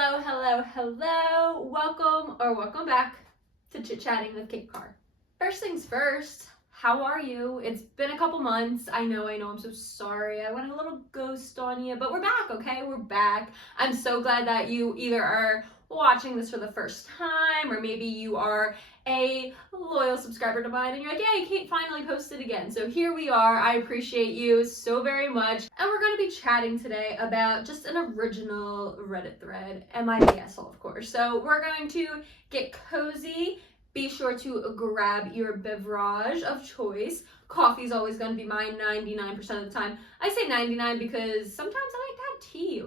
Hello. Welcome back to Chit Chatting with Kate Carr. First things first, how are you? It's been a couple months. I know, I'm so sorry. I went a little ghost on you, but we're back, okay? We're back. I'm so glad that you either are watching this for the first time, or maybe you are a loyal subscriber to mine and you're like, yay, Kate finally posted again. So here we are. I appreciate you so very much. And we're going to be chatting today about just an original Reddit thread. Am I the asshole, of course? So we're going to get cozy. Be sure to grab your beverage of choice. Coffee is always going to be mine 99% of the time. I say 99 because sometimes I like to have tea,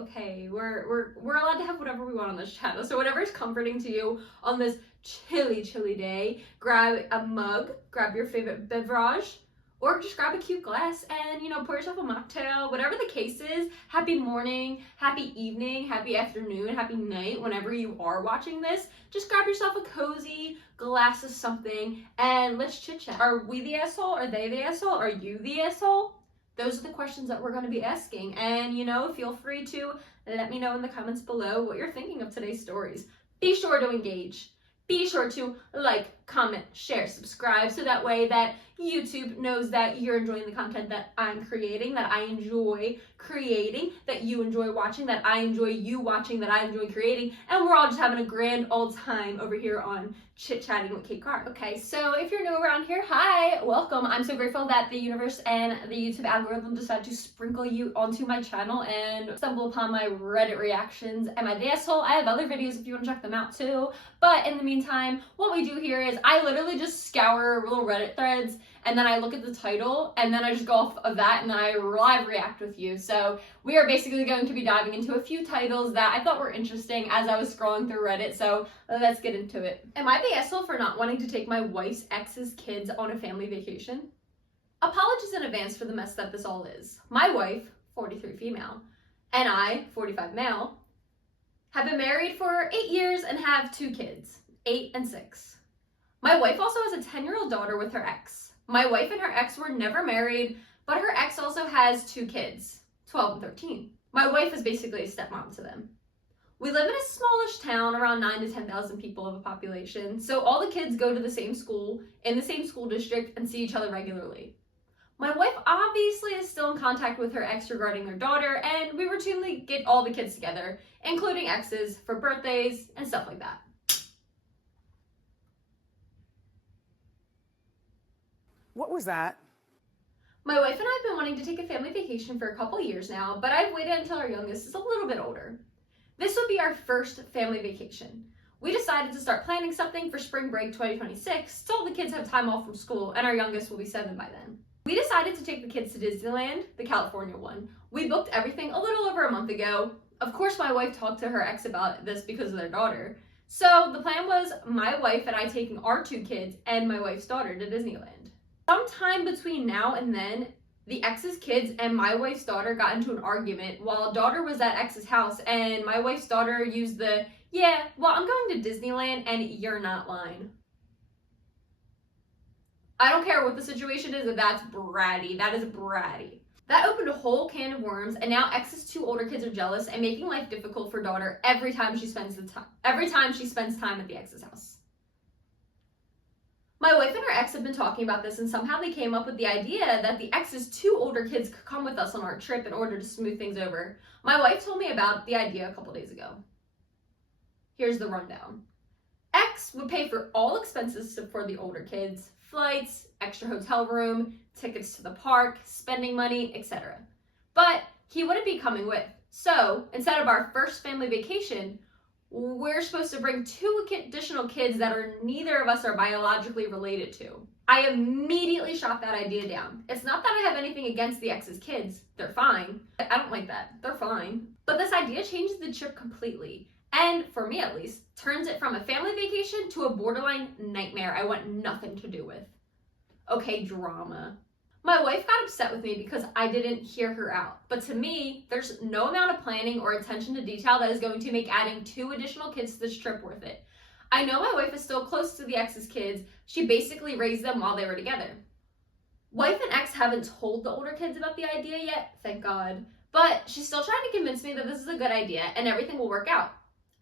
okay? We're allowed to have whatever we want on this channel. So whatever is comforting to you on this chilly day, grab a mug, grab your favorite beverage, or just grab a cute glass and, pour yourself a mocktail, whatever the case is. Happy morning, happy evening, happy afternoon, happy night, whenever you are watching this. Just grab yourself a cozy glass of something and let's chit chat. Are we the asshole? Are they the asshole? Are you the asshole? Those are the questions that we're going to be asking. And, feel free to let me know in the comments below what you're thinking of today's stories. Be sure to engage. Be sure to like, comment, share, subscribe, so that way that YouTube knows that you're enjoying the content that I'm creating, that I enjoy creating, that you enjoy watching, that I enjoy you watching, that I enjoy creating, and we're all just having a grand old time over here on Chit Chatting with Kate Carr. Okay, so if you're new around here, hi, welcome. I'm so grateful that the universe and the YouTube algorithm decided to sprinkle you onto my channel and stumble upon my Reddit reactions. Am I the asshole? I have other videos if you want to check them out too. But in the meantime, what we do here is I literally just scour little Reddit threads and then I look at the title and then I just go off of that and then I live react with you. So we are basically going to be diving into a few titles that I thought were interesting as I was scrolling through Reddit. So let's get into it. Am I the asshole for not wanting to take my wife's ex's kids on a family vacation? Apologies in advance for the mess that this all is. My wife, 43 female, and I, 45 male, have been married for 8 years and have 2 kids, 8 and 6. My wife also has a 10-year-old daughter with her ex. My wife and her ex were never married, but her ex also has 2 kids, 12 and 13. My wife is basically a stepmom to them. We live in a smallish town, around 9,000 to 10,000 people of a population, so all the kids go to the same school, in the same school district, and see each other regularly. My wife obviously is still in contact with her ex regarding their daughter, and we routinely get all the kids together, including exes, for birthdays and stuff like that. What was that? My wife and I have been wanting to take a family vacation for a couple years now, but I've waited until our youngest is a little bit older. This would be our first family vacation. We decided to start planning something for spring break 2026, so all the kids have time off from school and our youngest will be 7 by then. We decided to take the kids to Disneyland, the California one. We booked everything a little over a month ago. Of course, my wife talked to her ex about this because of their daughter. So the plan was my wife and I taking our 2 kids and my wife's daughter to Disneyland. Sometime between now and then, the ex's kids and my wife's daughter got into an argument while daughter was at ex's house, and my wife's daughter used the, yeah, well, I'm going to Disneyland and you're not line. I don't care what the situation is, if that's bratty. That is bratty. That opened a whole can of worms, and now ex's 2 older kids are jealous and making life difficult for daughter every time she spends time at the ex's house. My wife and her ex have been talking about this, and somehow they came up with the idea that the ex's 2 older kids could come with us on our trip in order to smooth things over. My wife told me about the idea a couple days ago. Here's the rundown. Ex would pay for all expenses for the older kids, flights, extra hotel room, tickets to the park, spending money, etc. But he wouldn't be coming with. So instead of our first family vacation, we're supposed to bring 2 additional kids that neither of us are biologically related to. I immediately shot that idea down. It's not that I have anything against the ex's kids. They're fine. I don't like that. They're fine. But this idea changes the trip completely. And for me at least, turns it from a family vacation to a borderline nightmare I want nothing to do with. Okay, drama. My wife got upset with me because I didn't hear her out. But to me, there's no amount of planning or attention to detail that is going to make adding 2 additional kids to this trip worth it. I know my wife is still close to the ex's kids. She basically raised them while they were together. Wife and ex haven't told the older kids about the idea yet, thank God. But she's still trying to convince me that this is a good idea and everything will work out.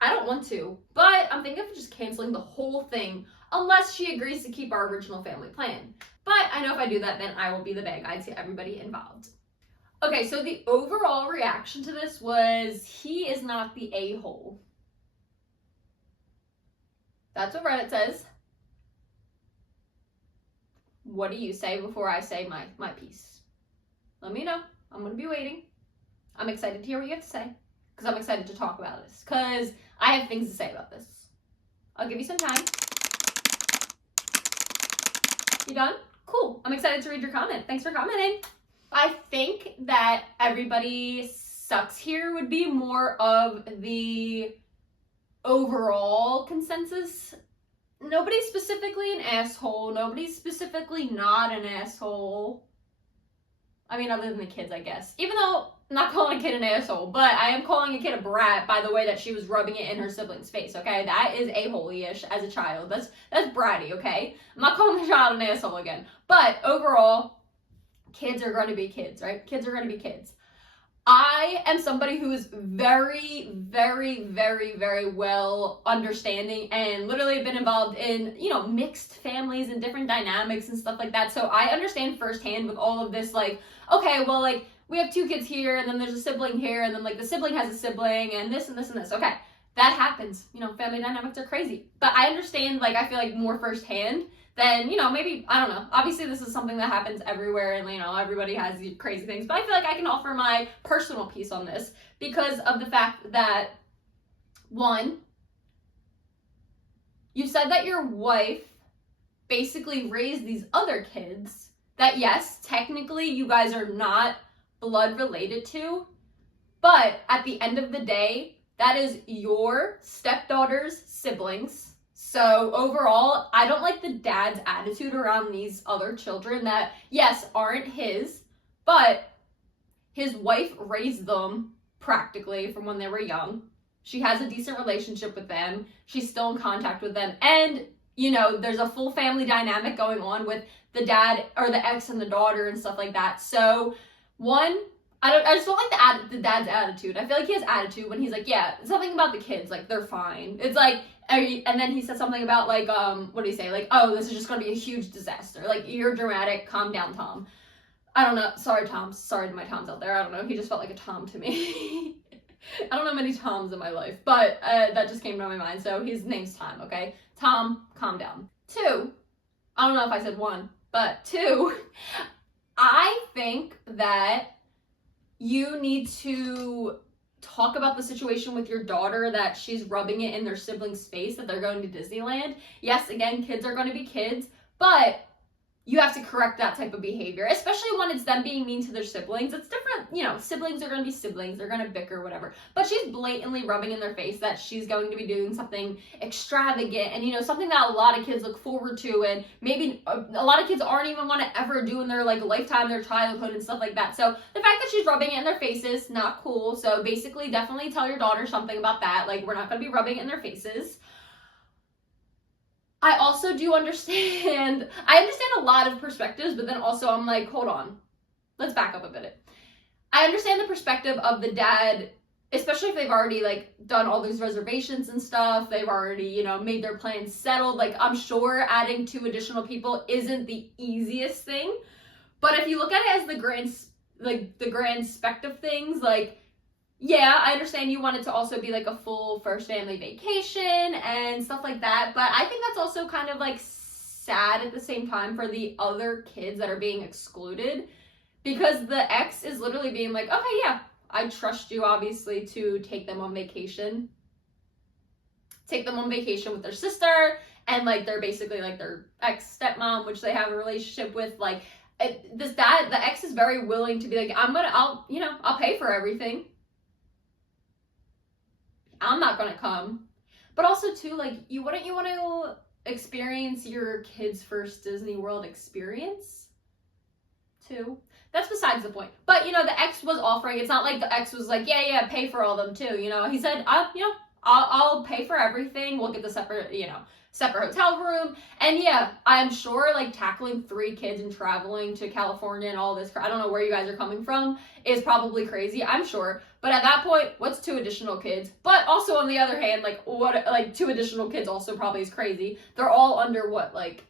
I don't want to, but I'm thinking of just canceling the whole thing unless she agrees to keep our original family plan. But I know if I do that, then I will be the bad guy to everybody involved. Okay, so the overall reaction to this was, he is not the a-hole. That's what Reddit says. What do you say before I say my piece? Let me know. I'm going to be waiting. I'm excited to hear what you have to say, because I'm excited to talk about this, because I have things to say about this. I'll give you some time. You done? Cool. I'm excited to read your comment. Thanks for commenting. I think that everybody sucks here would be more of the overall consensus. Nobody's specifically an asshole. Nobody's specifically not an asshole. I mean, other than the kids, I guess. Even though I'm not calling a kid an asshole, but I am calling a kid a brat by the way that she was rubbing it in her sibling's face, okay? That is a-hole-ish as a child. That's bratty, okay? I'm not calling the child an asshole again. But overall, kids are going to be kids, right? Kids are going to be kids. I am somebody who is very, very, very, very well understanding and literally been involved in, mixed families and different dynamics and stuff like that. So I understand firsthand with all of this, like, okay, well, like, we have 2 kids here and then there's a sibling here and then, like, the sibling has a sibling and this and this and this. Okay, that happens. Family dynamics are crazy. But I understand, like, I feel like more firsthand then, maybe, I don't know. Obviously, this is something that happens everywhere and, everybody has these crazy things. But I feel like I can offer my personal piece on this because of the fact that, 1, you said that your wife basically raised these other kids that, yes, technically you guys are not blood related to, but at the end of the day, that is your stepdaughter's siblings. So overall, I don't like the dad's attitude around these other children that, yes, aren't his, but his wife raised them practically from when they were young. She has a decent relationship with them. She's still in contact with them. And, there's a full family dynamic going on with the dad or the ex and the daughter and stuff like that. So, 1, I just don't like the dad's attitude. I feel like he has attitude when he's like, yeah, something about the kids, like, they're fine. It's like, and then he said something about, like, what do you say? Like, oh, this is just going to be a huge disaster. Like, you're dramatic. Calm down, Tom. I don't know. Sorry, Tom. Sorry to my Toms out there. I don't know. He just felt like a Tom to me. I don't know many Toms in my life, but that just came to my mind. So his name's Tom, okay? Tom, calm down. 2, I don't know if I said 1, but 2, I think that you need to talk about the situation with your daughter that she's rubbing it in their sibling's face that they're going to Disneyland. Yes, again, kids are going to be kids, but you have to correct that type of behavior, especially when it's them being mean to their siblings. It's different, siblings are going to be siblings. They're going to bicker, whatever. But she's blatantly rubbing in their face that she's going to be doing something extravagant and, something that a lot of kids look forward to and maybe a lot of kids aren't even want to ever do in their, like, lifetime, their childhood and stuff like that. So the fact that she's rubbing it in their faces, not cool. So basically, definitely tell your daughter something about that. Like, we're not going to be rubbing it in their faces. I also do understand, I understand a lot of perspectives, but then also I'm like, hold on, let's back up a bit. I understand the perspective of the dad, especially if they've already, like, done all these reservations and stuff, they've already, made their plans settled. Like, I'm sure adding 2 additional people isn't the easiest thing, but if you look at it as the grand spect of things, like, yeah, I understand you want it to also be, like, a full first family vacation and stuff like that, but I think that's also kind of, like, sad at the same time for the other kids that are being excluded, because the ex is literally being like, okay, yeah, I trust you, obviously, to take them on vacation. Take them on vacation with their sister, and, like, they're basically, like, their ex-stepmom, which they have a relationship with, like, the ex is very willing to be like, I'll pay for everything. I'm not gonna come. But also, too, like, wouldn't you want to experience your kid's first Disney World experience, too? That's besides the point. But, the ex was offering. It's not like the ex was like, yeah, pay for all them, too. He said, I'll pay for everything. We'll get the separate hotel room. And yeah, I'm sure like tackling 3 kids and traveling to California and all this, I don't know where you guys are coming from, is probably crazy, I'm sure. But at that point, what's 2 additional kids? But also on the other hand, like 2 additional kids also probably is crazy. They're all under what, like,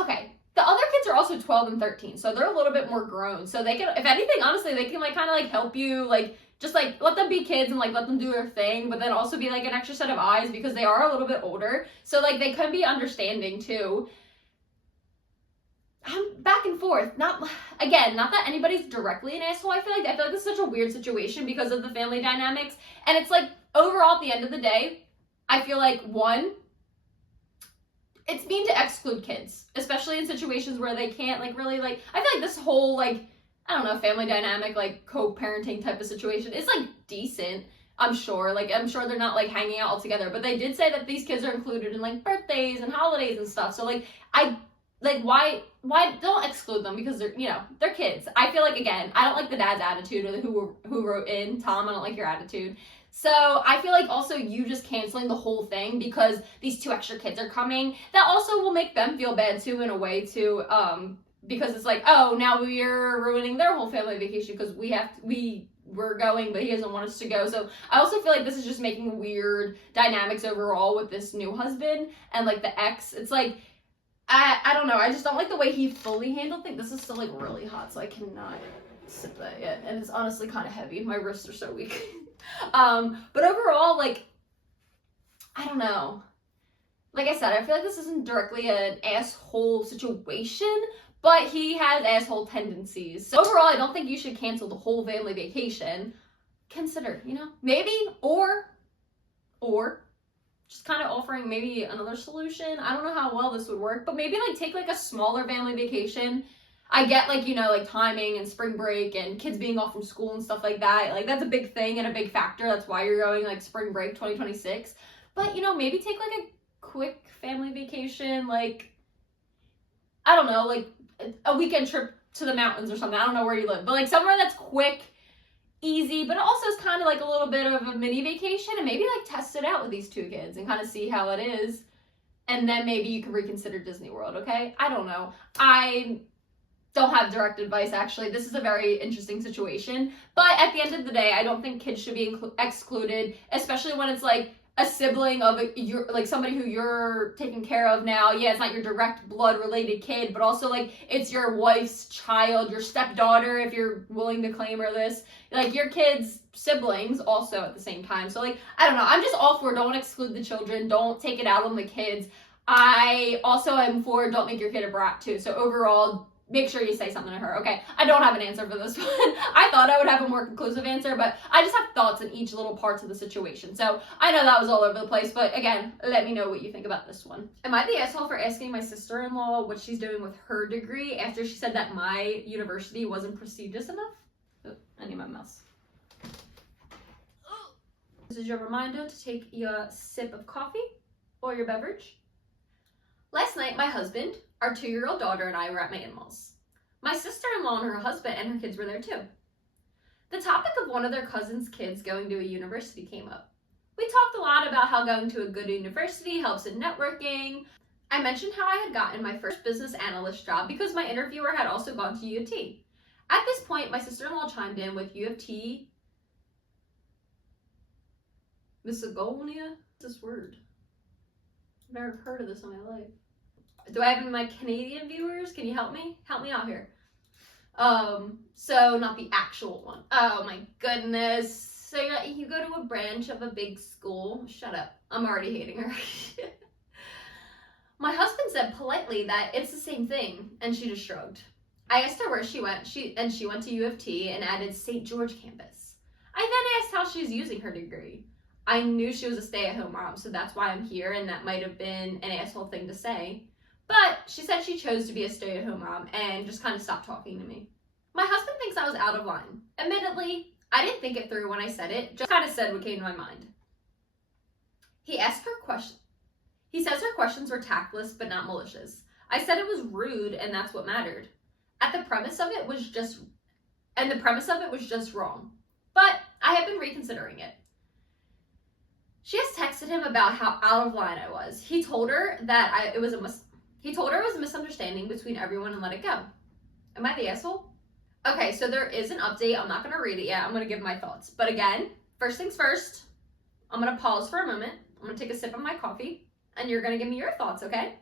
okay. The other kids are also 12 and 13, so they're a little bit more grown. So they can, if anything, honestly, they can like kind of like help you, like just like let them be kids and like let them do their thing, but then also be like an extra set of eyes because they are a little bit older. So like they can be understanding too. I'm back and forth. Not that anybody's directly an asshole. I feel like this is such a weird situation because of the family dynamics. And it's like overall at the end of the day, I feel like one, it's mean to exclude kids, especially in situations where they can't like really like, I feel like this whole like, I don't know, family dynamic, like co-parenting type of situation is like decent, I'm sure. Like, I'm sure they're not like hanging out all together, but they did say that these kids are included in like birthdays and holidays and stuff. So like, why don't exclude them because they're, they're kids. I feel like, again, I don't like the dad's attitude or who wrote in, Tom, I don't like your attitude. So I feel like also you just canceling the whole thing because these 2 extra kids are coming, that also will make them feel bad too in a way too, because it's like, oh, now we're ruining their whole family vacation because we're going, but he doesn't want us to go. So I also feel like this is just making weird dynamics overall with this new husband and like the ex. It's like, I don't know. I just don't like the way he fully handled things. This is still like really hot, so I cannot sip that yet. And it's honestly kind of heavy. My wrists are so weak. But overall, like, I don't know. Like I said, I feel like this isn't directly an asshole situation, but he has asshole tendencies. So overall, I don't think you should cancel the whole family vacation. Consider, maybe, or just kind of offering maybe another solution. I don't know how well this would work, but maybe like take like a smaller family vacation. I get like, like timing and spring break and kids being off from school and stuff like that. Like that's a big thing and a big factor. That's why you're going like spring break 2026. But, maybe take like a quick family vacation, like, I don't know, like a weekend trip to the mountains or something. I don't know where you live, but like somewhere that's quick, easy, but it also is kind of like a little bit of a mini vacation, and maybe like test it out with these 2 kids and kind of see how it is. And then maybe you can reconsider Disney World, okay? I don't know. I don't have direct advice, actually. This is a very interesting situation. But at the end of the day, I don't think kids should be excluded, especially when it's like a sibling of like somebody who you're taking care of now. Yeah, it's not your direct blood related kid, but also like it's your wife's child, your stepdaughter, if you're willing to claim her this, like your kid's siblings also at the same time. So like, I don't know. I'm just all for don't exclude the children. Don't take it out on the kids. I also am for don't make your kid a brat too. So overall, make sure you say something to her. Okay, I don't have an answer for this one. I thought I would have a more conclusive answer, but I just have thoughts in each little parts of the situation. So I know that was all over the place, but again, let me know what you think about this one. Am I the asshole for asking my sister-in-law what she's doing with her degree after she said that my university wasn't prestigious enough? Oh, I need my mouse. This is your reminder to take your sip of coffee or your beverage. Last night, my husband, our 2-year-old daughter, and I were at my in-laws. My sister-in-law and her husband and her kids were there too. The topic of one of their cousin's kids going to a university came up. We talked a lot about how going to a good university helps in networking. I mentioned how I had gotten my first business analyst job because my interviewer had also gone to U of T. At this point, my sister-in-law chimed in with U of T misognia. What's this word? I've never heard of this in my life. Do I have any of my Canadian viewers? Can you help me? Help me out here. So not the actual one. Oh my goodness. So you go to a branch of a big school. Shut up. I'm already hating her. My husband said politely that it's the same thing, and she just shrugged. I asked her where she went. She went to U of T and added St. George campus. I then asked how she's using her degree. I knew she was a stay-at-home mom, so that's why I'm here, and that might have been an asshole thing to say. But she said she chose to be a stay-at-home mom and just kind of stopped talking to me. My husband thinks I was out of line. Admittedly, I didn't think it through when I said it, just kind of said what came to my mind. He asked her question. He says her questions were tactless but not malicious. I said it was rude and that's what mattered. The premise of it was just wrong. But I have been reconsidering it. She has texted him about how out of line I was. He told her that it was a misunderstanding between everyone and let it go. Am I the asshole? Okay, so there is an update. I'm not going to read it yet. I'm going to give my thoughts. But again, first things first, I'm going to pause for a moment. I'm going to take a sip of my coffee, and you're going to give me your thoughts, okay?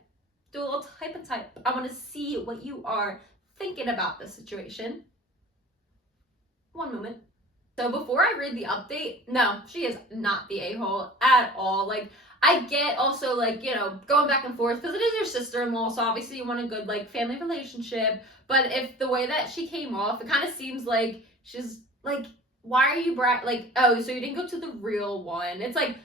Do a little type. I want to see what you are thinking about this situation. One moment. So before I read the update, no, she is not the a-hole at all. Like, I get also, like, you know, going back and forth because it is your sister-in-law, so obviously you want a good, like, family relationship. But if the way that she came off, it kind of seems like she's like, why are you like, oh, so you didn't go to the real one? It's like,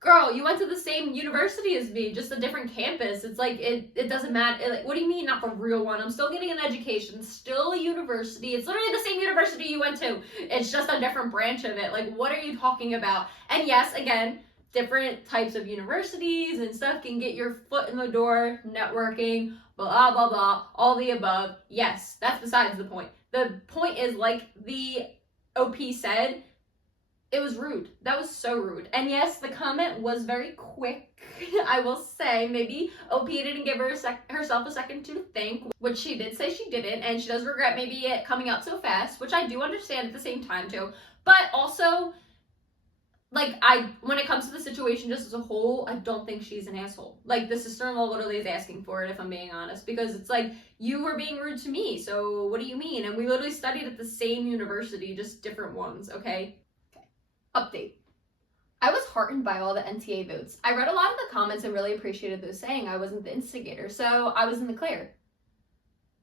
girl, you went to the same university as me, just a different campus. It's like, it doesn't matter. Like, what do you mean not the real one? I'm still getting an education, still a university. It's literally the same university you went to. It's just a different branch of it. Like, what are you talking about? And yes, again, different types of universities and stuff can get your foot in the door, networking, blah, blah, blah, all the above. Yes, that's besides the point. The point is, like the OP said, it was rude. That was so rude. And yes, the comment was very quick. I will say, maybe OP didn't give herself a second to think, which she did say she didn't, and she does regret maybe it coming out so fast, which I do understand at the same time too. But also, like, when it comes to the situation just as a whole, I don't think she's an asshole. Like, the sister-in-law literally is asking for it, if I'm being honest, because it's like, you were being rude to me, so what do you mean? And we literally studied at the same university, just different ones, okay? Update. I was heartened by all the NTA votes. I read a lot of the comments and really appreciated those saying I wasn't the instigator, so I was in the clear.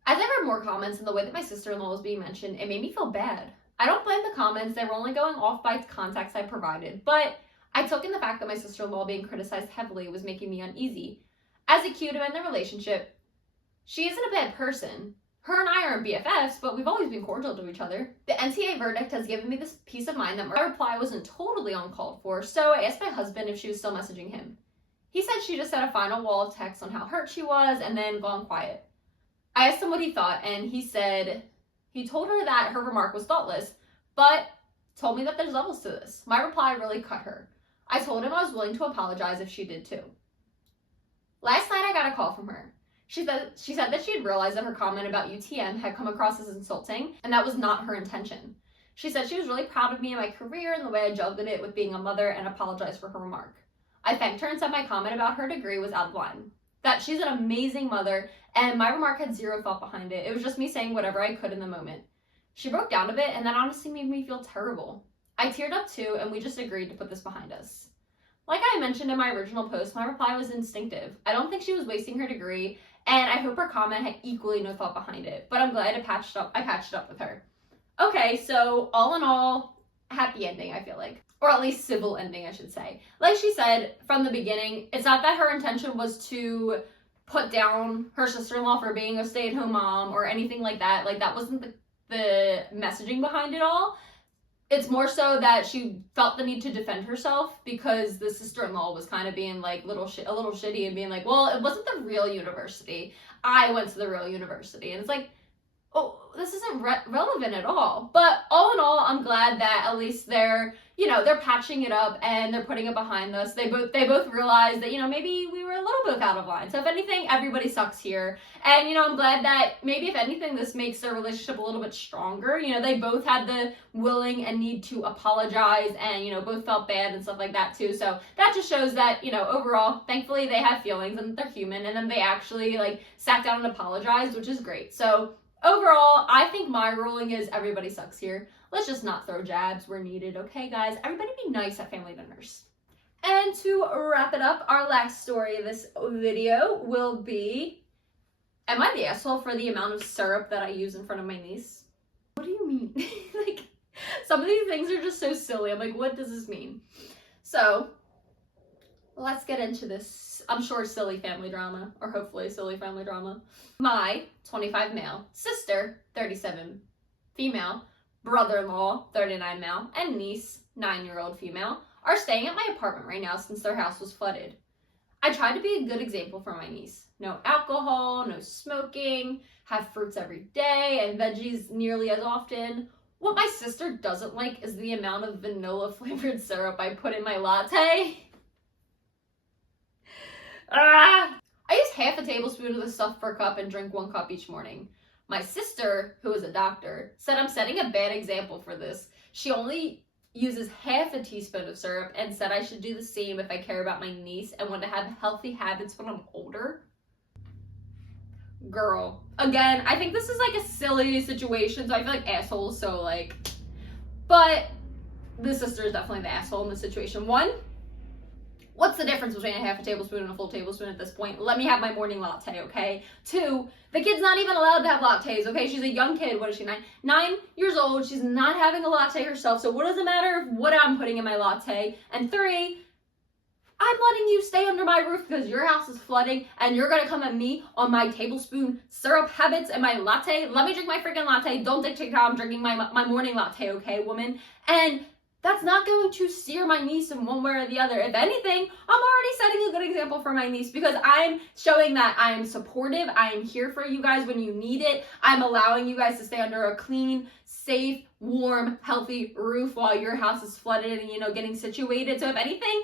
As I read more comments and the way that my sister-in-law was being mentioned, it made me feel bad. I don't blame the comments, they were only going off by context I provided, but I took in the fact that my sister-in-law being criticized heavily was making me uneasy. As a cue to end the relationship, she isn't a bad person. Her and I aren't BFFs, but we've always been cordial to each other. The NTA verdict has given me this peace of mind that my reply wasn't totally uncalled for, so I asked my husband if she was still messaging him. He said she just had a final wall of text on how hurt she was and then gone quiet. I asked him what he thought, and he said he told her that her remark was thoughtless, but told me that there's levels to this. My reply really cut her. I told him I was willing to apologize if she did too. Last night I got a call from her. She said that she had realized that her comment about UTM had come across as insulting, and that was not her intention. She said she was really proud of me and my career and the way I juggled it with being a mother and apologized for her remark. I thanked her and said my comment about her degree was out of line. That she's an amazing mother, and my remark had zero thought behind it. It was just me saying whatever I could in the moment. She broke down a bit, and that honestly made me feel terrible. I teared up too, and we just agreed to put this behind us. Like I mentioned in my original post, my reply was instinctive. I don't think she was wasting her degree, and I hope her comment had equally no thought behind it, but I'm glad I patched up with her. Okay, so all in all, happy ending, I feel like. Or at least civil ending, I should say. Like she said from the beginning, it's not that her intention was to put down her sister-in-law for being a stay-at-home mom or anything like that. Like, that wasn't the messaging behind it all. It's more so that she felt the need to defend herself because the sister-in-law was kind of being like a little shitty and being like, well, it wasn't the real university. I went to the real university. And it's like, oh, this isn't relevant at all. But all in all, I'm glad that at least they're patching it up and they're putting it behind us. They both realized that, maybe we were a little bit out of line. So if anything, everybody sucks here. And, I'm glad that maybe if anything, this makes their relationship a little bit stronger. They both had the willing and need to apologize and, both felt bad and stuff like that too. So that just shows that, overall, thankfully they have feelings and they're human, and then they actually sat down and apologized, which is great. So overall, I think my ruling is everybody sucks here. Let's just not throw jabs where needed, okay, guys? Everybody be nice at family dinners. And to wrap it up, our last story of this video will be, am I the asshole for the amount of syrup that I use in front of my niece? What do you mean? Some of these things are just so silly. I'm like, what does this mean? So, let's get into this, I'm sure, silly family drama, or hopefully silly family drama. My 25 male sister, 37 female, brother-in-law, 39 male, and niece, 9-year-old female, are staying at my apartment right now since their house was flooded. I tried to be a good example for my niece. No alcohol, no smoking, have fruits every day, and veggies nearly as often. What my sister doesn't like is the amount of vanilla flavored syrup I put in my latte. I use half a tablespoon of the stuff per cup and drink 1 cup each morning. My sister, who is a doctor, said I'm setting a bad example for this. She only uses half a teaspoon of syrup and said I should do the same if I care about my niece and want to have healthy habits when I'm older. Girl, again, I think this is like a silly situation, so I feel like assholes, so like, but this sister is definitely the asshole in this situation. One, what's the difference between a half a tablespoon and a full tablespoon at this point? Let me have my morning latte, okay? 2, the kid's not even allowed to have lattes, okay? She's a young kid. What is she, 9 years old? She's not having a latte herself, so what does it matter what I'm putting in my latte? And 3, I'm letting you stay under my roof because your house is flooding and you're gonna come at me on my tablespoon syrup habits and my latte. Let me drink my freaking latte. Don't dictate how I'm drinking my morning latte, okay, woman? And that's not going to steer my niece in one way or the other. If anything, I'm already setting a good example for my niece because I'm showing that I am supportive. I am here for you guys when you need it. I'm allowing you guys to stay under a clean, safe, warm, healthy roof while your house is flooded and, getting situated. So if anything,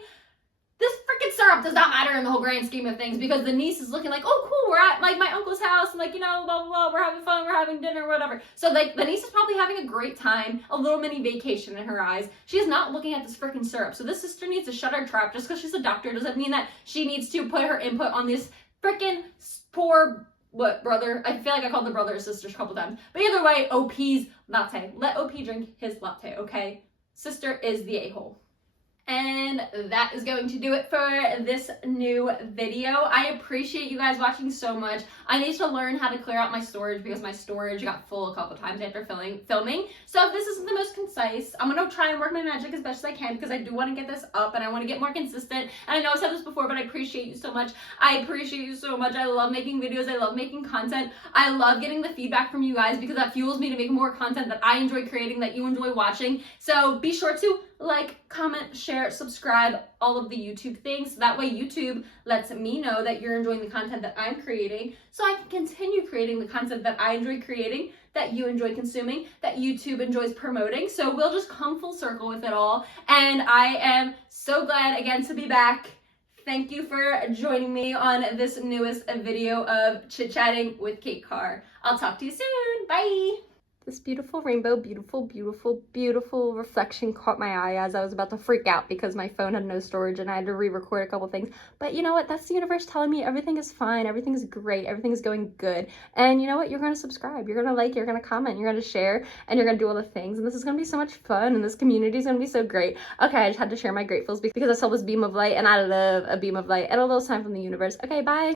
this freaking syrup does not matter in the whole grand scheme of things because the niece is looking like, oh, cool, we're at like my uncle's house and blah, blah, blah, we're having fun, we're having dinner, whatever. So the niece is probably having a great time, a little mini vacation in her eyes. She is not looking at this freaking syrup. So this sister needs to shut her trap. Just because she's a doctor doesn't mean that she needs to put her input on this freaking poor, brother? I feel like I called the brother or sister a couple times. But either way, OP's latte. Let OP drink his latte, okay? Sister is the a-hole. And that is going to do it for this new video. I appreciate you guys watching so much. I need to learn how to clear out my storage because my storage got full a couple times after filming. So if this isn't the most concise, I'm going to try and work my magic as best as I can because I do want to get this up and I want to get more consistent. And I know I said this before, but I appreciate you so much. I appreciate you so much. I love making videos. I love making content. I love getting the feedback from you guys because that fuels me to make more content that I enjoy creating, that you enjoy watching. So be sure to like, comment, share, subscribe, all of the YouTube things. So that way YouTube lets me know that you're enjoying the content that I'm creating so I can continue creating the content that I enjoy creating, that you enjoy consuming, that YouTube enjoys promoting. So we'll just come full circle with it all. And I am so glad again to be back. Thank you for joining me on this newest video of Chit Chatting with Kate Carr. I'll talk to you soon. Bye. This beautiful rainbow, beautiful reflection caught my eye as I was about to freak out because my phone had no storage and I had to re-record a couple things. But you know what? That's the universe telling me everything is fine, everything is great, everything is going good. And you know what? You're going to subscribe, you're going to like, you're going to comment, you're going to share, and you're going to do all the things. And this is going to be so much fun and this community is going to be so great. Okay, I just had to share my gratefuls because I saw this beam of light and I love a beam of light and a little sign from the universe. Okay, bye.